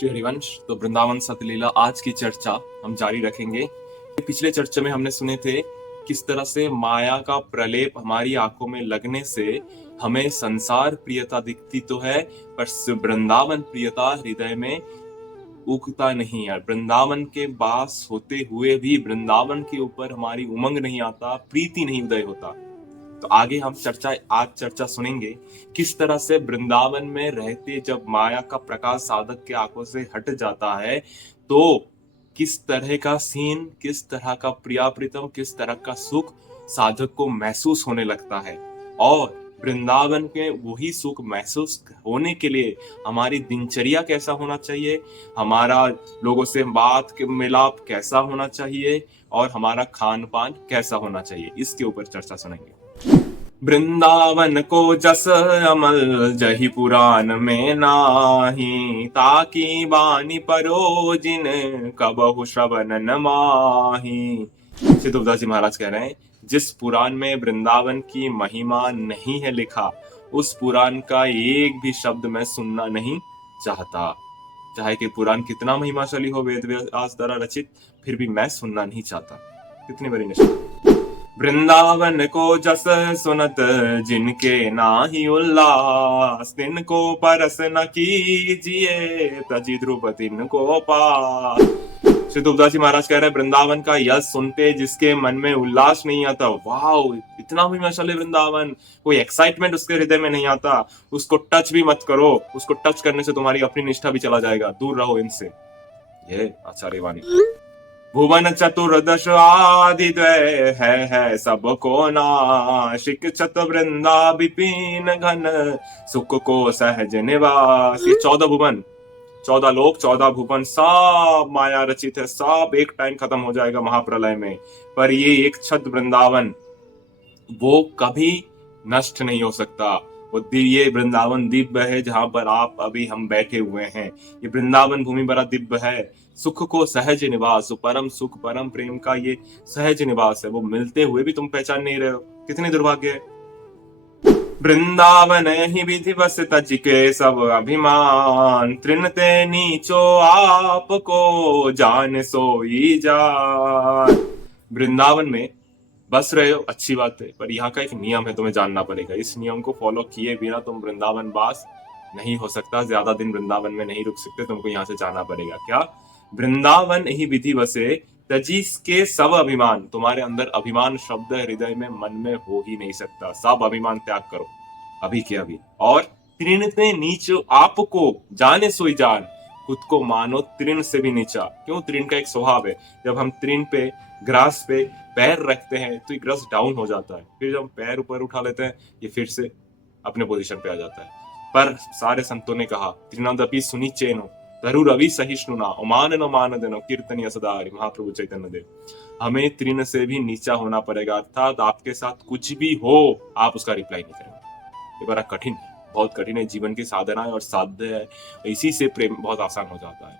श्री हरिवंश। तो वृंदावन सतलीला आज की चर्चा हम जारी रखेंगे। पिछले चर्चा में हमने सुने थे किस तरह से माया का प्रलेप हमारी आंखों में लगने से हमें संसार प्रियता दिखती तो है, पर वृंदावन प्रियता हृदय में उगता नहीं है। वृंदावन के पास होते हुए भी वृंदावन के ऊपर हमारी उमंग नहीं आता, प्रीति नहीं उदय होता। तो आगे हम आज चर्चा सुनेंगे किस तरह से वृंदावन में रहते जब माया का प्रकाश साधक के आंखों से हट जाता है तो किस तरह का सीन, किस तरह का प्रिया प्रीतम, किस तरह का सुख साधक को महसूस होने लगता है। और वृंदावन के वही सुख महसूस होने के लिए हमारी दिनचर्या कैसा होना चाहिए, हमारा लोगों से बात के मिलाप कैसा होना चाहिए और हमारा खान पान कैसा होना चाहिए, इसके ऊपर चर्चा सुनेंगे। वृंदावन को जस अमल जही पुराण में नाही, ताकी बानी परो जिन कबहु श्रवण न माही। श्री तुलसीदास जी महाराज कह रहे हैं, जिस पुराण में वृंदावन की महिमा नहीं है लिखा, उस पुराण का एक भी शब्द मैं सुनना नहीं चाहता। चाहे कि पुराण कितना महिमाशाली हो, वेद व्यास द्वारा रचित, फिर भी मैं सुनना नहीं चाहता। कितनी बड़ी निष्ठा। वृंदावन को जस सुनत जिनके नाही उल्लास, तिनको परस न कीजिए तजी ध्रुव तिनको पास। श्री तुलसीदास जी महाराज कह रहे हैं, वृंदावन का यश सुनते जिसके मन में उल्लास नहीं आता, वाह इतना महिमाशाली वृंदावन, कोई एक्साइटमेंट उसके हृदय में नहीं आता, उसको टच भी मत करो। उसको टच करने से तुम्हारी अपनी निष्ठा भी चला जाएगा, दूर रहो इनसे। ये आचार्य वाणी। भुवन चतुर्दश आदिद्वय है सबको नाशिक, छत वृंदा विपिन घन सुख को सहज निवास। ये 14 भुवन, 14 लोक, 14 भुवन सब माया रचित है, सब एक टाइम खत्म हो जाएगा महाप्रलय में, पर ये एक छत वृंदावन वो कभी नष्ट नहीं हो सकता। वो ये वृंदावन दिव्य है जहां पर आप अभी हम बैठे हुए हैं। ये वृंदावन भूमि बड़ा दिव्य है, सुख को सहज निवास, परम सुख परम प्रेम का ये सहज निवास है। वो मिलते हुए भी तुम पहचान नहीं रहे हो, कितने दुर्भाग्य है। वृंदावन ही विधि बस तज के सब अभिमान, तृणते नीचो आपको जान सोई जान। वृंदावन में बस रहे हो, अच्छी बात है, पर यहाँ का एक नियम है, तुम्हें जानना पड़ेगा। इस नियम को फॉलो किए बिना तुम वृंदावन वास नहीं हो सकता, ज्यादा दिन वृंदावन में नहीं रुक सकते, तुमको यहाँ से जाना पड़ेगा। क्या? वृंदावन ही विधि बसे तजीस के सब अभिमान। तुम्हारे अंदर अभिमान शब्द हृदय में मन में हो ही नहीं सकता, सब अभिमान त्याग करो अभी के अभी। और तृण से नीचे आपको जाने सोई जान, खुद को मानो तृण से भी नीचा। क्यों? तृण का एक स्वभाव है, जब हम तृण पे ग्रास पे पैर रखते हैं तो ये ग्रास डाउन हो जाता है, फिर जब हम पैर ऊपर उठा लेते हैं ये फिर से अपने पोजीशन पे आ जाता है। पर सारे संतों ने कहा, तृणदपि सुनिचेनो तरु रवि सहिष्णुना उमान न मान देनो कीर्तनीय सदारि। महाप्रभु चैतन्य देव, हमें तृण से भी नीचा होना पड़ेगा, अर्थात आपके साथ कुछ भी हो आप उसका रिप्लाई नहीं करेंगे। ये बड़ा कठिन है, बहुत कठिन है, जीवन की साधना है और साध्य है, इसी से प्रेम बहुत आसान हो जाता है।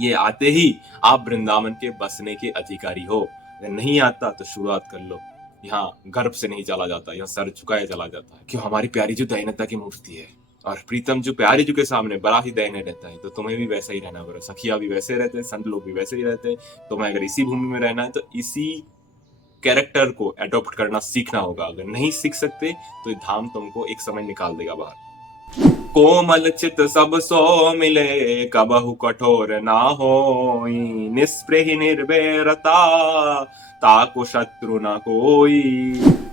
ये आते ही आप वृंदावन के बसने के अधिकारी हो। अगर नहीं आता तो शुरुआत कर लो। यहाँ गर्भ से नहीं चला जाता, यहाँ सर झुकाया चला जाता है। क्यों? हमारी प्यारी जो दयनीयता की मूर्ति है, और प्रीतम जो प्यारी जो के सामने बड़ा ही दयनीय रहता है, तो तुम्हें भी वैसा ही रहना पड़ेगा। सखिया भी वैसे रहते हैं, संत लोग भी वैसे ही रहते हैं। तुम्हें अगर इसी भूमि में रहना है तो इसी कैरेक्टर को एडॉप्ट करना सीखना होगा। अगर नहीं सीख सकते तो ये धाम तुमको एक समय निकाल देगा बाहर। कोमल चित सब सो मिले कबहु कठोर ना होई, निस्पृह निर्भयता ताको शत्रु ना कोई।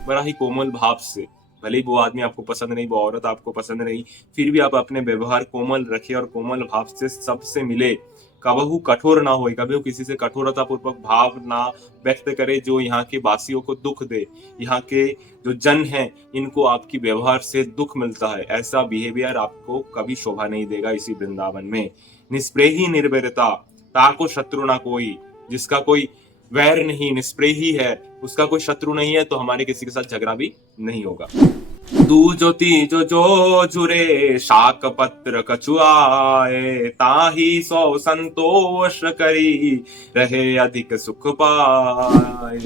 बड़ा ही कोमल भाव से, भले ही वो आदमी आपको पसंद नहीं, वो औरत आपको पसंद नहीं, फिर भी आप अपने व्यवहार कोमल रखे और कोमल भाव से सबसे मिले। कबहु कठोर ना होई, कभी किसी से कठोरता पूर्वक भाव ना व्यक्त करे जो यहाँ के वासियों को दुख दे। यहाँ के जो जन हैं इनको आपकी व्यवहार से दुख मिलता है, ऐसा बिहेवियर आपको कभी शोभा नहीं देगा इसी वृंदावन में। निस्प्रेही निर्भरता ताको शत्रु ना कोई, जिसका कोई वैर नहीं, निस्प्रेही है, उसका कोई शत्रु नहीं है, तो हमारे किसी के साथ झगड़ा भी नहीं होगा। दूजो तीजो जो जुरे शाक पत्र कछुआए, ताही सो संतोष करी रहे अधिक सुख पाए।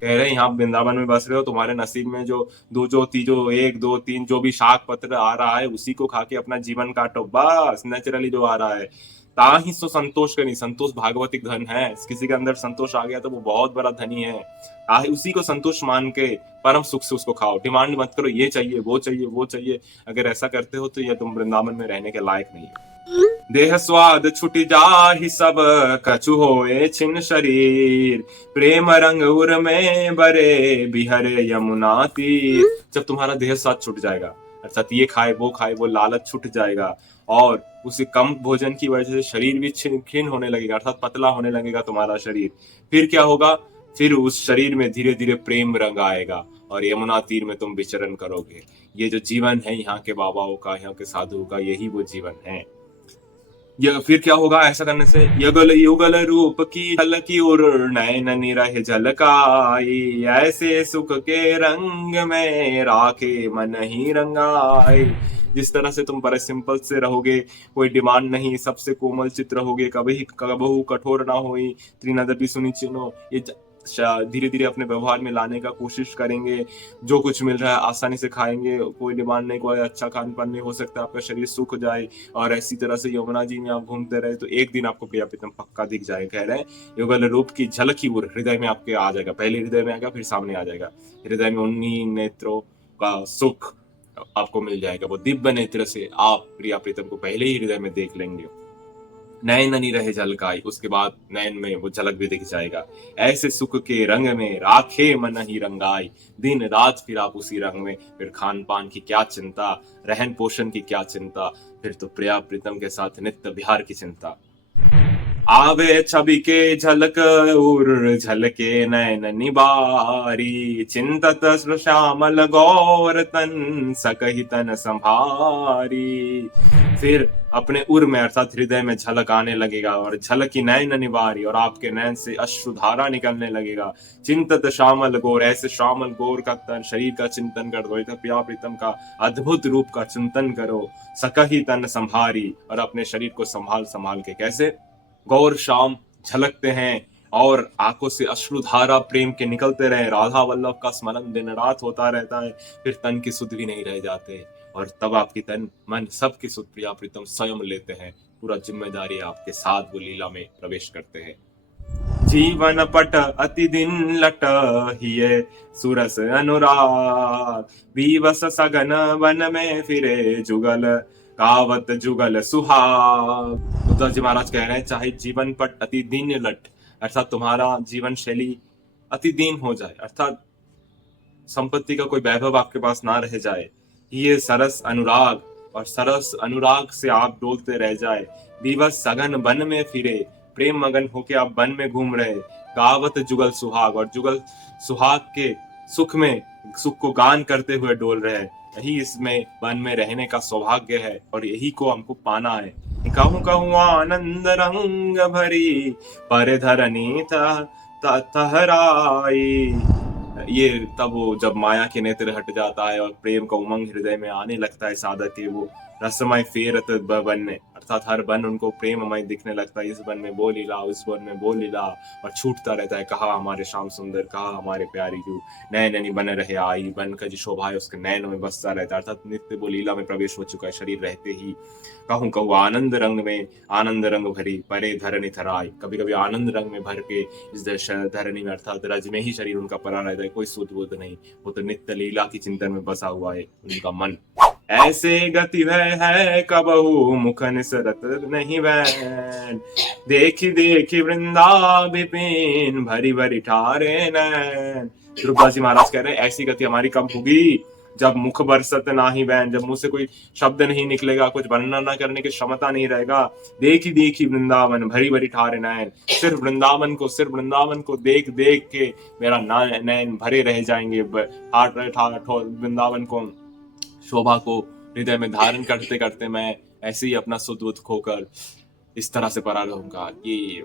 कह रहे यहाँ वृंदावन में बस रहे हो, तुम्हारे नसीब में जो दूजो तीजो 1 2 3 जो भी शाक पत्र आ रहा है उसी को खा के अपना जीवन काटो, बस नेचुरली जो आ रहा है। ताहि सो संतोष करनी, संतोष भागवतिक धन है। किसी के अंदर संतोष आ गया तो वो बहुत बड़ा धनी है। ताहि उसी को संतोष मान के परम सुख से उसको खाओ। डिमांड मत करो ये चाहिए वो चाहिए वो चाहिए। अगर ऐसा करते हो तो ये तुम वृंदावन में रहने के लायक नहीं हो। देह स्वाद छुटी जाहि सब कछु होए छिन शरीर, प्रेम रंग उर में बरे बिहरे यमुना तीर। जब तुम्हारा देह स्वाद छूट जाएगा, अर्थात ये खाए वो लालच छूट जाएगा, और उसी कम भोजन की वजह से शरीर भी क्षीण होने लगेगा, अर्थात पतला होने लगेगा तुम्हारा शरीर। फिर क्या होगा? फिर उस शरीर में धीरे धीरे प्रेम रंग आएगा और यमुना तीर में तुम विचरण करोगे। ये जो जीवन है यहाँ के बाबाओं का, यहाँ के साधुओं का, यही वो जीवन है। फिर क्या होगा ऐसा करने से? युगल युगल रूप की झलकी और नयन निरह झलकाई, ऐसे सुख के रंग में राखे मन ही रंगाई। जिस तरह से तुम बड़े सिंपल से रहोगे, कोई डिमांड नहीं, सबसे कोमल चित्र रहोगे, कभी कबहू कठोर ना होई, त्रिनदपि सुनि चिन्हो, ये धीरे धीरे अपने व्यवहार में लाने का कोशिश करेंगे। जो कुछ मिल रहा है आसानी से खाएंगे, कोई डिमांड नहीं, कोई अच्छा खान पान नहीं, हो सकता है आपका शरीर सूख जाए। और इसी तरह से यमुना जी में आप घूमते रहे तो एक दिन आपको प्रिया प्रीतम पक्का दिख जाए। कह रहे हैं युगल रूप की झलक ही वो हृदय में आपके आ जाएगा, पहले हृदय में आएगा फिर सामने आ जाएगा। हृदय में उन्हीं नेत्रों का सुख आपको मिल जाएगा। वो दिव्य नेत्र से आप प्रिया प्रीतम को पहले ही हृदय में देख लेंगे। नयन नहीं रहे झलकाई, उसके बाद नयन में वो झलक भी दिख जाएगा। ऐसे सुख के रंग में राखे मन ही रंगाई, दिन रात फिर आप उसी रंग में। फिर खान पान की क्या चिंता, रहन पोषण की क्या चिंता, फिर तो प्रिया प्रीतम के साथ नित्य विहार की चिंता। आवे छवि के झलक उर झलके नयन निबारी, चिंतत श्यामल गौर तन सकहि तन संभारी। फिर अपने उर में अर्थात हृदय में झलक आने लगेगा और झलक की नयन निबारी, और आपके नयन से अश्रुधारा निकलने लगेगा। चिंतत श्यामल गौर, ऐसे श्यामल गौर का तन शरीर का चिंतन कर दो, प्रिया प्रीतम का अद्भुत रूप का चिंतन करो। सकहि तन संभारी, और अपने शरीर को संभाल संभाल के। कैसे? गौर शाम झलकते हैं और आंखों से अश्रुधारा प्रेम के निकलते रहे, राधा वल्लभ का स्मरण दिन रात होता रहता है। फिर तन की सुध भी नहीं रह जाते, और तब आपकी तन मन सबकी सुध प्रिया प्रीतम स्वयं लेते हैं। पूरा जिम्मेदारी आपके साथ वो लीला में प्रवेश करते हैं। जीवन पट अति दिन लट हिये सुरस अनुराग, विवश सगन वन में फिरे जुगल कावत जुगल सुहाग। तुलसीदास जी महाराज कह रहे हैं चाहे जीवन पट अति दीन लट, अर्थात तुम्हारा जीवन शैली अति दीन हो जाए, अर्थात संपत्ति का कोई वैभव आपके पास ना रह जाए, ये सरस अनुराग, और सरस अनुराग से आप डोलते रह जाए। विवश सघन वन में फिरे, प्रेम मगन होके आप वन में घूम रहे। गावत जुगल सुहाग, और जुगल सुहाग के सुख में सुख को गान करते हुए डोल रहे। यही इसमें वन में रहने का सौभाग्य है, और यही को हमको पाना है। कहूँ कहूँ आनंद रंग भरी, पर धरनी तहराई। ये तब वो जब माया के नेत्र हट जाता है और प्रेम का उमंग हृदय में आने लगता है साधक के, वो रसमय फेरत वन में, अर्थात हर वन उनको प्रेममय दिखने लगता है। इस वन में वो लीला, उस वन में वो लीला, और छूटता रहता है कहाँ हमारे श्याम सुंदर, कहाँ हमारे प्यारी क्यों नए नैनी बन रहे आई। वन का जो शोभा है उसके नयन में बसता रहता है, अर्थात नित्य वो लीला में प्रवेश हो चुका है शरीर रहते ही। कहूँ कहूँ आनंद रंग में, आनंद रंग भरी परे धरनी थराई। कभी कभी आनंद रंग में भर के इस धरनी में अर्थात रज में ही शरीर उनका परा रहता है, कोई सुध बुध नहीं, वो तो नित्य लीला की चिंतन में बसा हुआ है उनका मन। ऐसे गति वह है कबहू मुख निसरत नहीं वैन, देखी देखी वृंदा विपिन भरी भरी ठारे नैन। ध्रुवदास जी महाराज कह रहे हैं ऐसी गति हमारी कब होगी जब मुख बरसत नाही वैन, जब मुंह से कोई शब्द नहीं निकलेगा, कुछ वर्णन न करने की क्षमता नहीं रहेगा। देखी देखी वृंदावन भरी भरी ठारे नैन, सिर्फ वृंदावन को देख देख के मेरा नैन भरे रह जाएंगे। वृंदावन को, शोभा को हृदय में धारण करते करते मैं ऐसे ही अपना सुध बुध खोकर इस तरह से परा रहूंगा। ये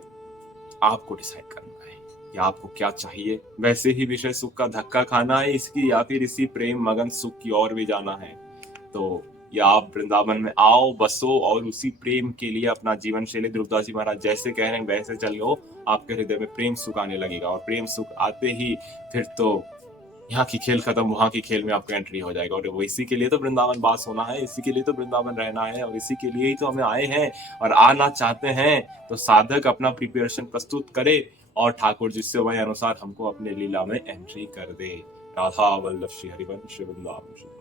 आपको डिसाइड करना है कि आपको क्या चाहिए। वैसे ही विषय सुख का धक्का खाना है इसकी, या फिर इसी प्रेम मगन सुख की ओर भी जाना है। तो या आप वृंदावन में आओ, बसो, और उसी प्रेम के लिए अपना जीवन शैली ध्रुवदास जी महाराज जैसे कह रहे हैं वैसे चलो, आपके हृदय में प्रेम सुख आने लगेगा। और प्रेम सुख आते ही फिर तो यहाँ की खेल खत्म, वहां की खेल में आपका एंट्री हो जाएगा। और वो इसी के लिए तो वृंदावन वास होना है, इसी के लिए तो वृंदावन रहना है, और इसी के लिए ही तो हमें आए हैं और आना चाहते हैं। तो साधक अपना प्रिपरेशन प्रस्तुत करे और ठाकुर जी से वही अनुसार हमको अपने लीला में एंट्री कर दे। राधा वल्लभ श्री हरिवंश वृंदावन।